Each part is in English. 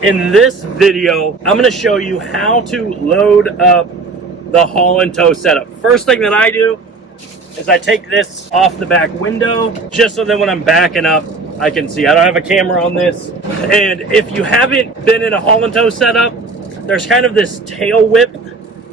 In this video, I'm going to show you how to load up the haul and tow setup. First thing that I do is I take this off the back window just so that when I'm backing up, I can see. I don't have a camera on this. And if you haven't been in a haul and tow setup, there's kind of this tail whip,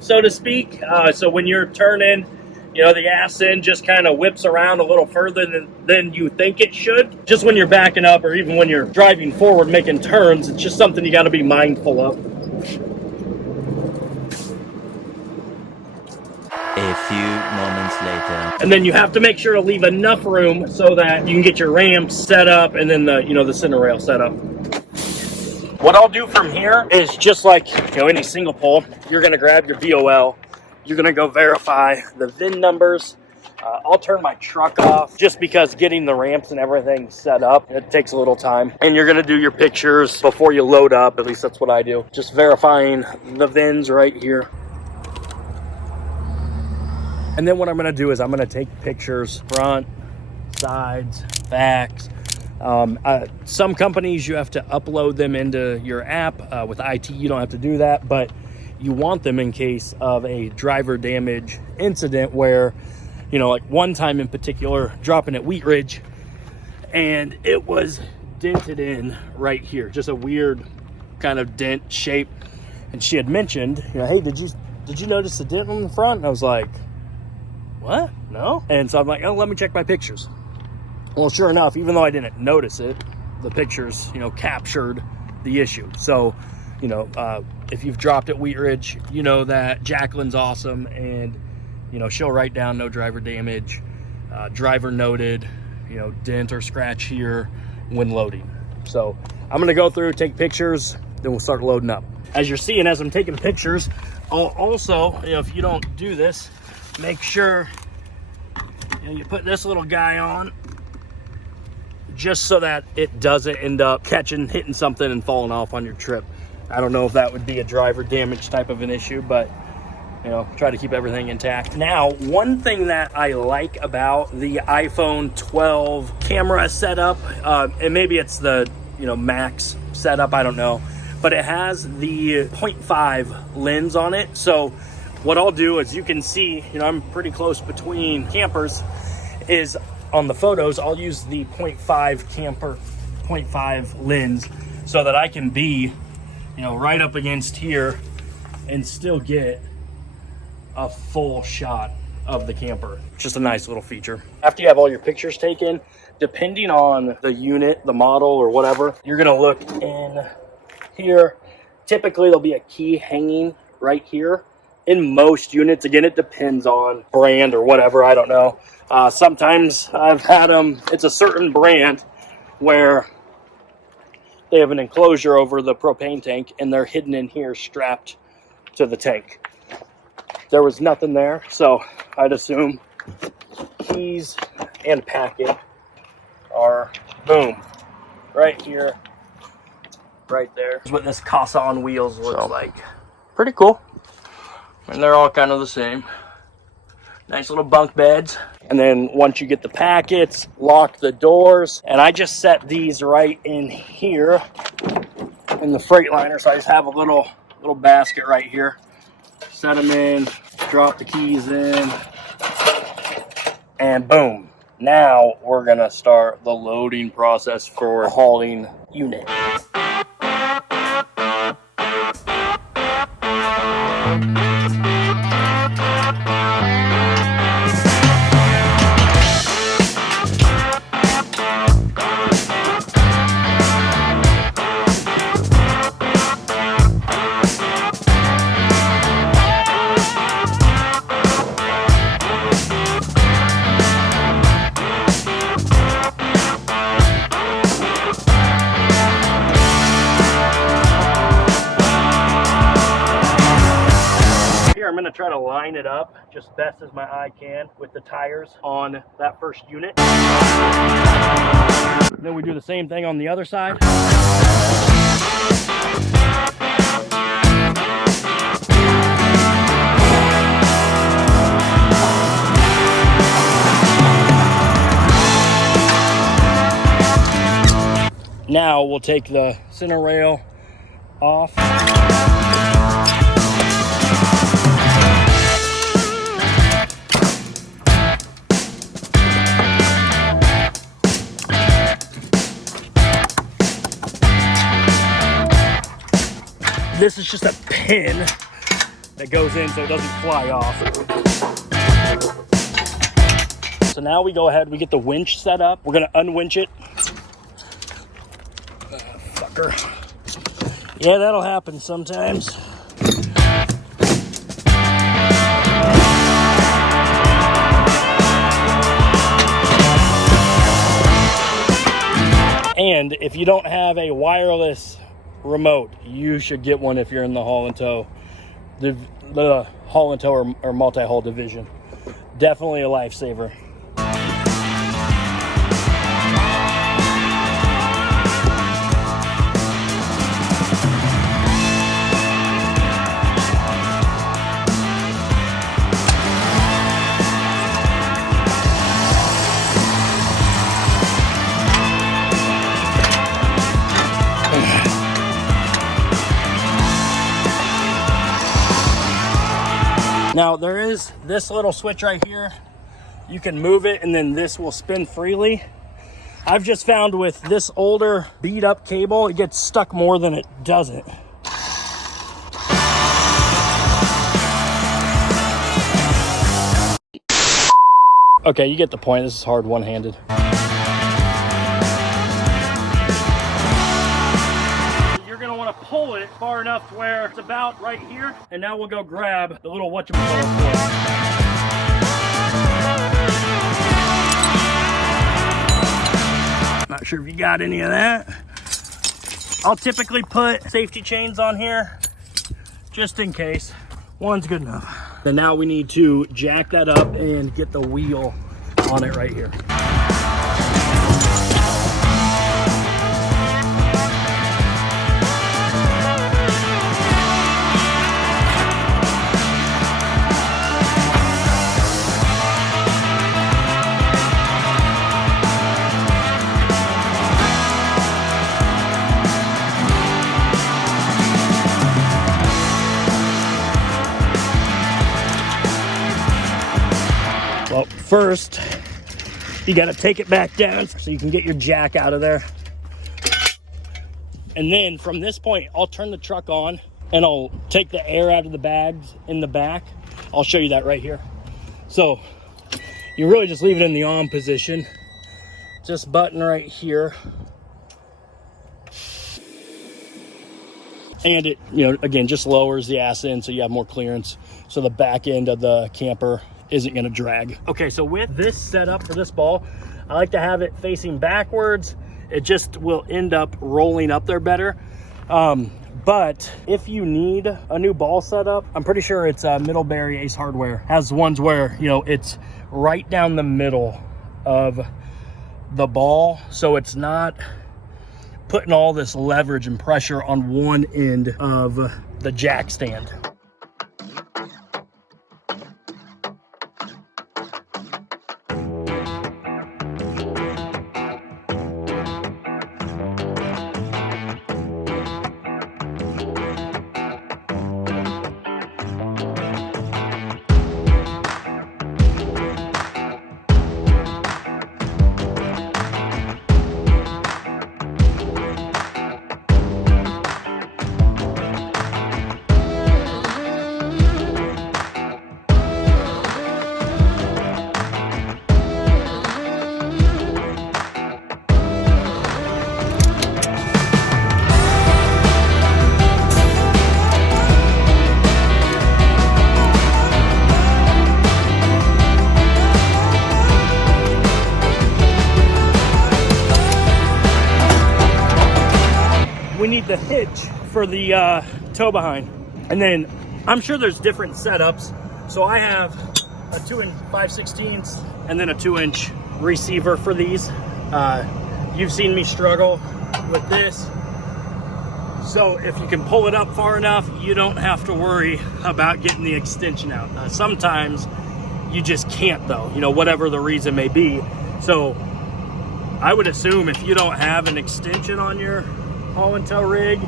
so to speak. So when you're turning, you know, the ass end just kind of whips around a little further than you think it should. Just when you're backing up or even when you're driving forward, making turns, it's just something you got to be mindful of. A few moments later. And then you have to make sure to leave enough room so that you can get your ramps set up and then the center rail set up. What I'll do from here is just like, any single pole, you're going to grab your VOL. You're going to go verify the VIN numbers. I'll turn my truck off just because getting the ramps and everything set up, it takes a little time. And you're going to do your pictures before you load up. At least that's what I do. Just verifying the VINs right here. And then what I'm going to do is I'm going to take pictures, front, sides, backs. Some companies, you have to upload them into your app. With IT, you don't have to do that, but you want them in case of a driver damage incident where, like one time in particular, dropping at Wheat Ridge, and it was dented in right here, just a weird kind of dent shape. And she had mentioned, hey, did you notice the dent on the front? And I was like, what? No? And so I'm like, oh, let me check my pictures. Well, sure enough, even though I didn't notice it, the pictures, captured the issue. So, if you've dropped at Wheat Ridge, you know that Jacqueline's awesome, and she'll write down no driver damage, driver noted, dent or scratch here when loading. So I'm gonna go through, take pictures, then we'll start loading up. As you're seeing, as I'm taking pictures, I'll also, if you don't do this, make sure you put this little guy on just so that it doesn't end up hitting something and falling off on your trip. I don't know if that would be a driver damage type of an issue, but try to keep everything intact. Now, one thing that I like about the iPhone 12 camera setup, and maybe it's the max setup, I don't know, but it has the 0.5 lens on it. So what I'll do is, you can see, I'm pretty close between campers, is on the photos, I'll use the 0.5 lens so that I can be right up against here and still get a full shot of the camper. Just a nice little feature. After you have all your pictures taken, depending on the unit, the model, or whatever, you're gonna look in here. Typically there'll be a key hanging right here. In most units, again, it depends on brand or whatever, I don't know. Sometimes I've had them, it's a certain brand where they have an enclosure over the propane tank and they're hidden in here, strapped to the tank. There was nothing there, so I'd assume keys and packet are, boom, right here, right there. That's what this Casa on wheels looks like. Pretty cool. And they're all kind of the same. Nice little bunk beds. And then once you get the packets, lock the doors. And I just set these right in here in the Freightliner. So I just have a little basket right here. Set them in, drop the keys in, and boom. Now we're gonna start the loading process for the hauling unit. I'm going to try to line it up just best as my eye can with the tires on that first unit. Then we do the same thing on the other side. Now we'll take the center rail, off. This is just a pin that goes in so it doesn't fly off. So now we go ahead, we get the winch set up. We're gonna unwinch it. Fucker. Yeah, that'll happen sometimes. And if you don't have a wireless remote, you should get one if you're in the haul and tow, the haul and tow or multi-haul division. Definitely a lifesaver. Now there is this little switch right here. You can move it and then this will spin freely. I've just found with this older beat up cable, it gets stuck more than it doesn't. Okay, you get the point. This is hard one-handed. Pull it far enough to where it's about right here, and now we'll go grab the little whatchamacallit. Not sure if you got any of that. I'll typically put safety chains on here just in case. One's good enough. Then now we need to jack that up and get the wheel on it right here. Well, first, you got to take it back down so you can get your jack out of there. And then from this point, I'll turn the truck on and I'll take the air out of the bags in the back. I'll show you that right here. So you really just leave it in the on position. This button right here. And it, again, just lowers the ass in so you have more clearance. So the back end of the camper isn't gonna drag. Okay, so with this setup for this ball, I like to have it facing backwards. It just will end up rolling up there better. But if you need a new ball setup, I'm pretty sure it's Middlebury Ace Hardware has ones where, it's right down the middle of the ball. So it's not putting all this leverage and pressure on one end of the jack stand. The hitch for the tow behind, and then I'm sure there's different setups. So I have a 2 5/16 and then a 2-inch receiver for these. You've seen me struggle with this, so if you can pull it up far enough, you don't have to worry about getting the extension out. Sometimes you just can't though, whatever the reason may be. So I would assume if you don't have an extension on your haul and tow rig,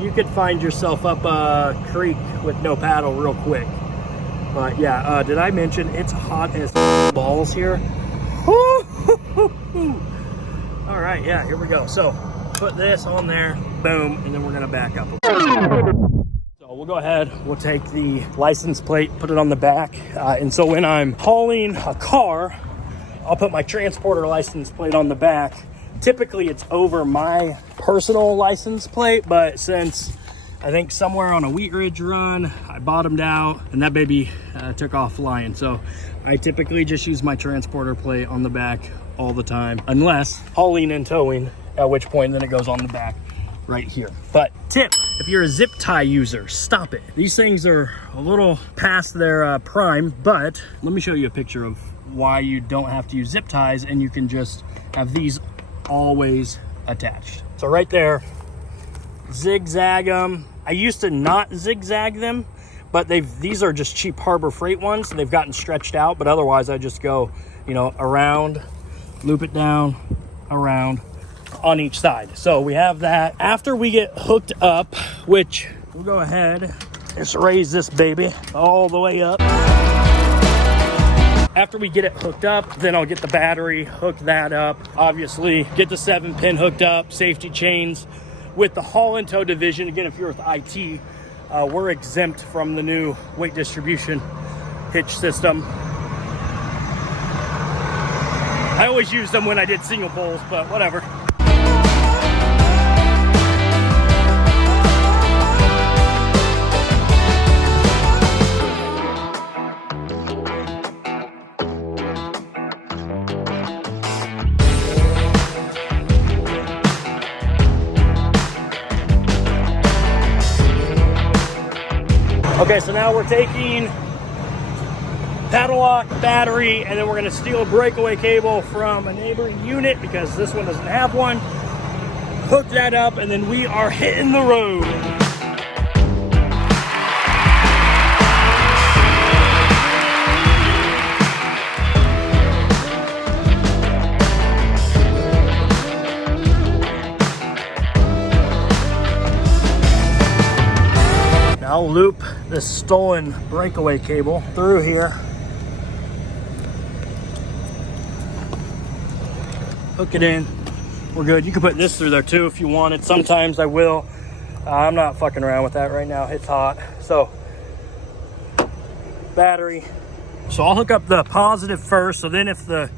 you could find yourself up a creek with no paddle real quick. But yeah, did I mention it's hot as balls here? All right, yeah, here we go. So put this on there, boom, and then we're gonna back up. So we'll go ahead, we'll take the license plate, put it on the back. And so when I'm hauling a car, I'll put my transporter license plate on the back. Typically it's over my personal license plate, but since I think somewhere on a wheat ridge run, I bottomed out and that baby took off flying. So I typically just use my transporter plate on the back all the time, unless hauling and towing, at which point then it goes on the back right here. But tip, if you're a zip tie user, stop it. These things are a little past their prime, but let me show you a picture of why you don't have to use zip ties and you can just have these always attached. So right there, zigzag them. I used to not zigzag them, but these are just cheap Harbor Freight ones. They've gotten stretched out, but otherwise I just go, you know, around, loop it down, around on each side. So we have that. After we get hooked up, which we'll go ahead, just raise this baby all the way up. After we get it hooked up, then I'll get the battery, hook that up. Obviously, get the 7-pin hooked up, safety chains. With the haul and tow division, again, if you're with IT, we're exempt from the new weight distribution hitch system. I always used them when I did single poles, but whatever. Okay, so now we're taking paddle lock, battery, and then we're gonna steal a breakaway cable from a neighboring unit because this one doesn't have one. Hook that up, and then we are hitting the road. I'll loop this stolen breakaway cable through here. Hook it in. We're good. You can put this through there too if you wanted. Sometimes I will. I'm not fucking around with that right now. It's hot. So, battery. So I'll hook up the positive first. So then if the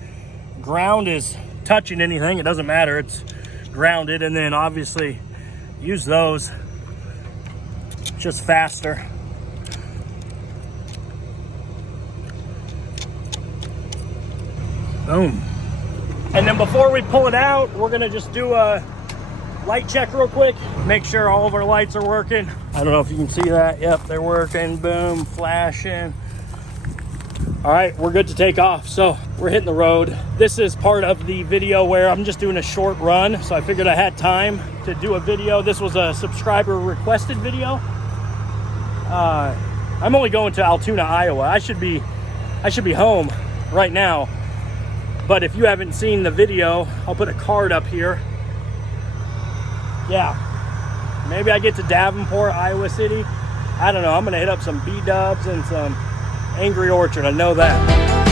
ground is touching anything, it doesn't matter. It's grounded. And then obviously use those. Just faster. Boom. And then before we pull it out, we're gonna just do a light check real quick. Make sure all of our lights are working. I don't know if you can see that. Yep, they're working. Boom, flashing. All right, we're good to take off. So we're hitting the road. This is part of the video where I'm just doing a short run. So I figured I had time to do a video. This was a subscriber requested video. I'm only going to Altoona, Iowa. I should be home right now. But if you haven't seen the video, I'll put a card up here. Yeah, maybe I get to Davenport, Iowa City. I don't know. I'm gonna hit up some B-dubs and some Angry Orchard. I know that.